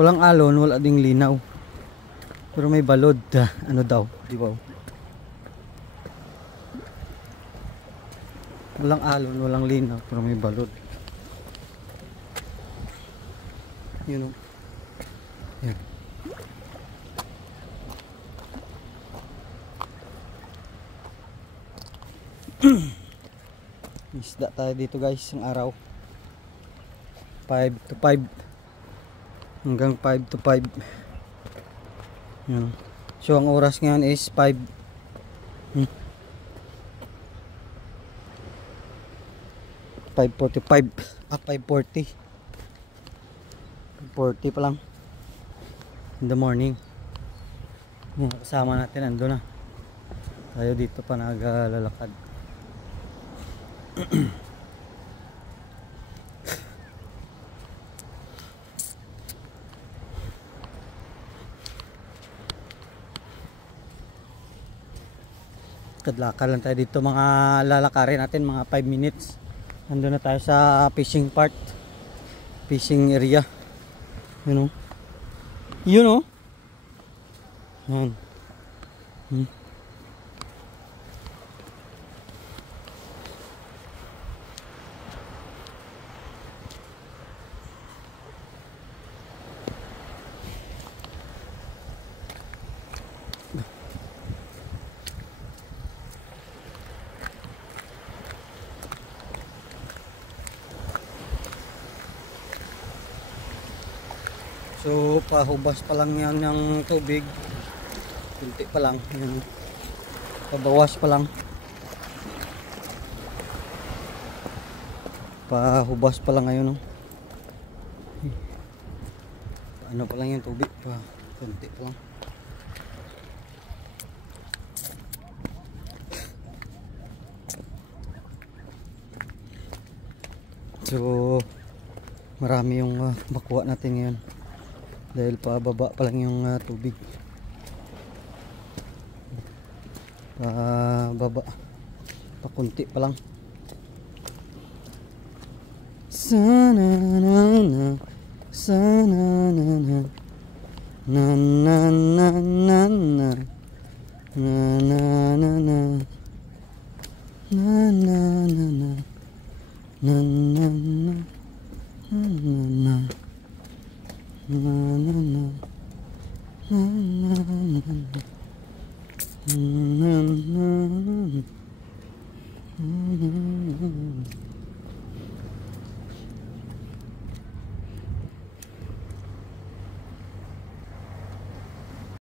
Walang alon, wala ding linaw. Pero may balod. Ano daw, di ba? Walang alon, walang linaw, pero may balod. Yun o. Yan. Isda tayo dito guys, ang araw. 5 to 5. Hanggang 5 to 5. Yan. So ang oras ngayon is 5. 5:45. 5:40. 5:40 pa lang in the morning. Yung kasama natin ando na. Tayo dito pa naglalakad. Kadlakad lang tayo dito, mga lalakarin natin mga 5 minutes. Ando na tayo sa fishing part. Fishing area. You know. You know. Yan. So pahubas pa lang yan ng tubig. Kunti pa lang yan. Pabawas pa lang. Pahubas pa lang ngayon, no? Ano pa lang yung tubig pa. Kunti pa lang. So marami yung makuha natin ngayon. Dahil pababa pa lang yung tubig. Baba. Pakunti pa lang. Sana na na. Sana na na. Na na na na na. Na na na na. Na na na na. Na na na. Na na na. Na na na. Na na na. Na na na.